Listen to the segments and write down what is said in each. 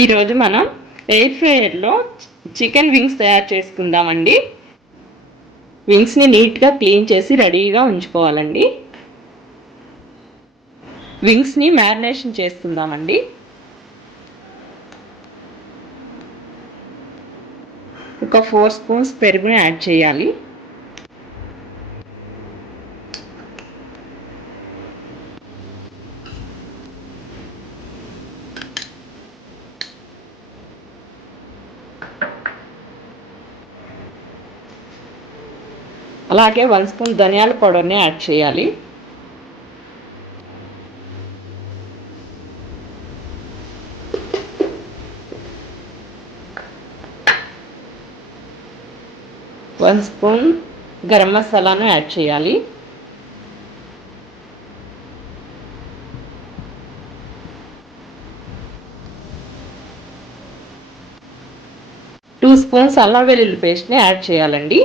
ఈరోజు మనం air ఫ్రైయర్లో chicken wings తయారు చేసుకుందామండి. వింగ్స్ని నీట్గా క్లీన్ చేసి రెడీగా ఉంచుకోవాలండి. వింగ్స్ని మ్యారినేషన్ చేసుకుందామండి. ఒక 4 స్పూన్స్ పెరుగుని యాడ్ చేయాలి. అలాగే 1 స్పూన్ ధనియాల పౌడర్ని యాడ్ చేయాలి. వన్ స్పూన్ గరం మసాలాను యాడ్ చేయాలి. టూ స్పూన్స్ అల్లం వెల్లుల్లి పేస్ట్ని యాడ్ చేయాలండి.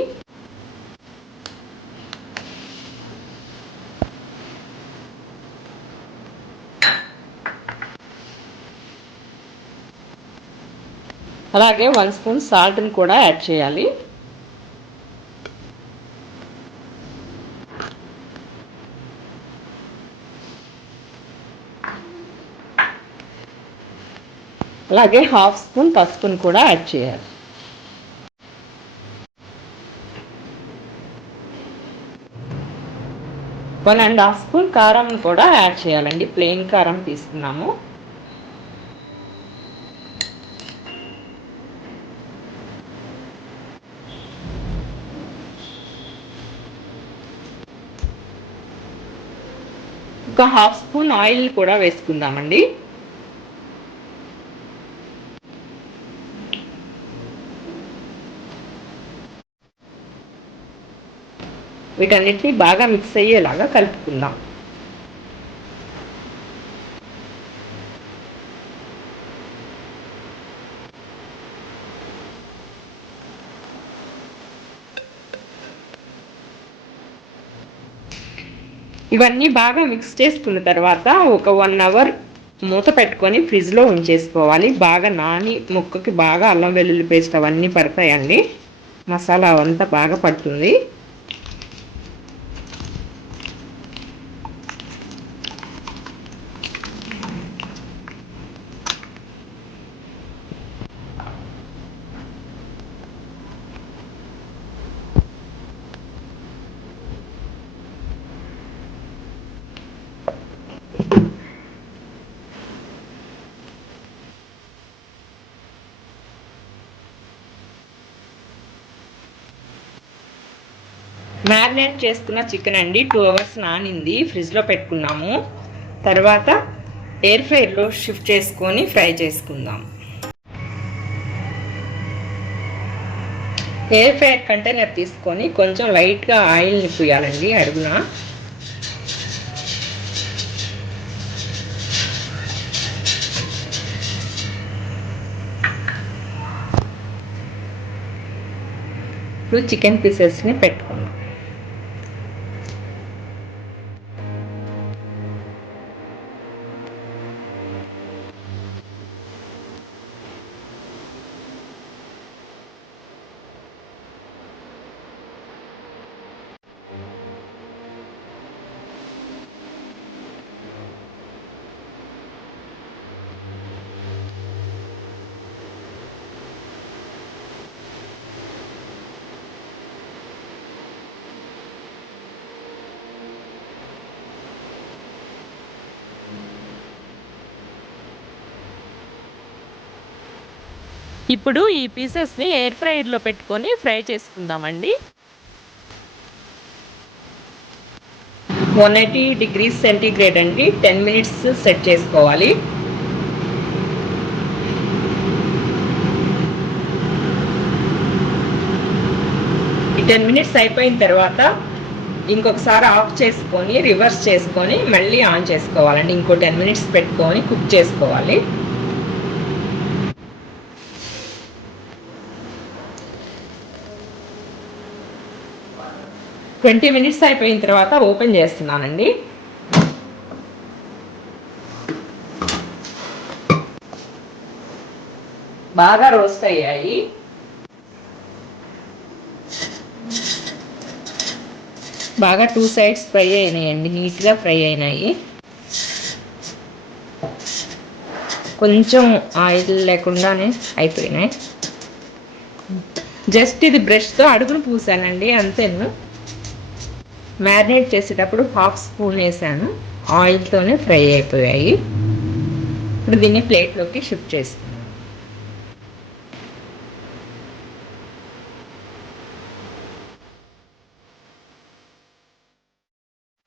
అలాగే 1 స్పూన్ సాల్ట్ని కూడా యాడ్ చేయాలి. అలాగే హాఫ్ స్పూన్ పసుపుని కూడా యాడ్ చేయాలి. వన్ అండ్ హాఫ్ స్పూన్ కారం కూడా యాడ్ చేయాలండి. ప్లెయిన్ కారం తీసుకున్నాము. ఒక హాఫ్ స్పూన్ ఆయిల్ కూడా వేసుకుందామండి. వీటన్నిటిని బాగా మిక్స్ అయ్యేలాగా కలుపుకుందాం. ఇవన్నీ బాగా మిక్స్ చేసుకున్న తర్వాత ఒక 1 అవర్ మూత పెట్టుకొని ఫ్రిడ్జ్లో ఉంచేసుకోవాలి. బాగా నాని ముక్కకి బాగా అల్లం వెల్లుల్లి పేస్ట్ అవన్నీ పడతాయండి. మసాలా అవంతా బాగా పడుతుంది. మ్యారినేట్ చేసుకున్న చికెన్ అండి 2 అవర్స్ నానింది. ఫ్రిడ్జ్లో పెట్టుకున్నాము. తర్వాత ఎయిర్ ఫ్రైయర్లో షిఫ్ట్ చేసుకొని ఫ్రై చేసుకుందాం. ఎయిర్ ఫ్రైయర్ కంటైనర్ తీసుకొని కొంచెం లైట్గా ఆయిల్ని పూయాలండి అడుగున. ఇప్పుడు చికెన్ పీసెస్ని పెట్టుకుందాం. ఇప్పుడు ఈ పీసెస్ని ఎయిర్ ఫ్రైయర్లో పెట్టుకొని ఫ్రై చేసుకుందామండి. 180 డిగ్రీస్ సెంటీగ్రేడ్ అండి. 10 మినిట్స్ సెట్ చేసుకోవాలి. ఈ 10 మినిట్స్ అయిపోయిన తర్వాత ఇంకొకసారి ఆఫ్ చేసుకొని రివర్స్ చేసుకొని మళ్ళీ ఆన్ చేసుకోవాలండి. ఇంకో 10 మినిట్స్ పెట్టుకొని కుక్ చేసుకోవాలి. ట్వంటీ మినిట్స్ అయిపోయిన తర్వాత ఓపెన్ చేస్తున్నానండి. బాగా రోస్ట్ అయ్యాయి. బాగా 2 సైడ్స్ ఫ్రై అయినాయండి, నీట్గా ఫ్రై అయినాయి. కొంచెం ఆయిల్ లేకుండానే అయిపోయినాయి. జస్ట్ ఇది బ్రష్తో అడుగును పూసానండి అంతేను. మ్యారినేట్ చేసేటప్పుడు 1/2 స్పూన్ వేసాను, ఆయిల్తోనే ఫ్రై అయిపోయాయి. ఇప్పుడు దీన్ని ప్లేట్లోకి షిఫ్ట్ చేస్తాను.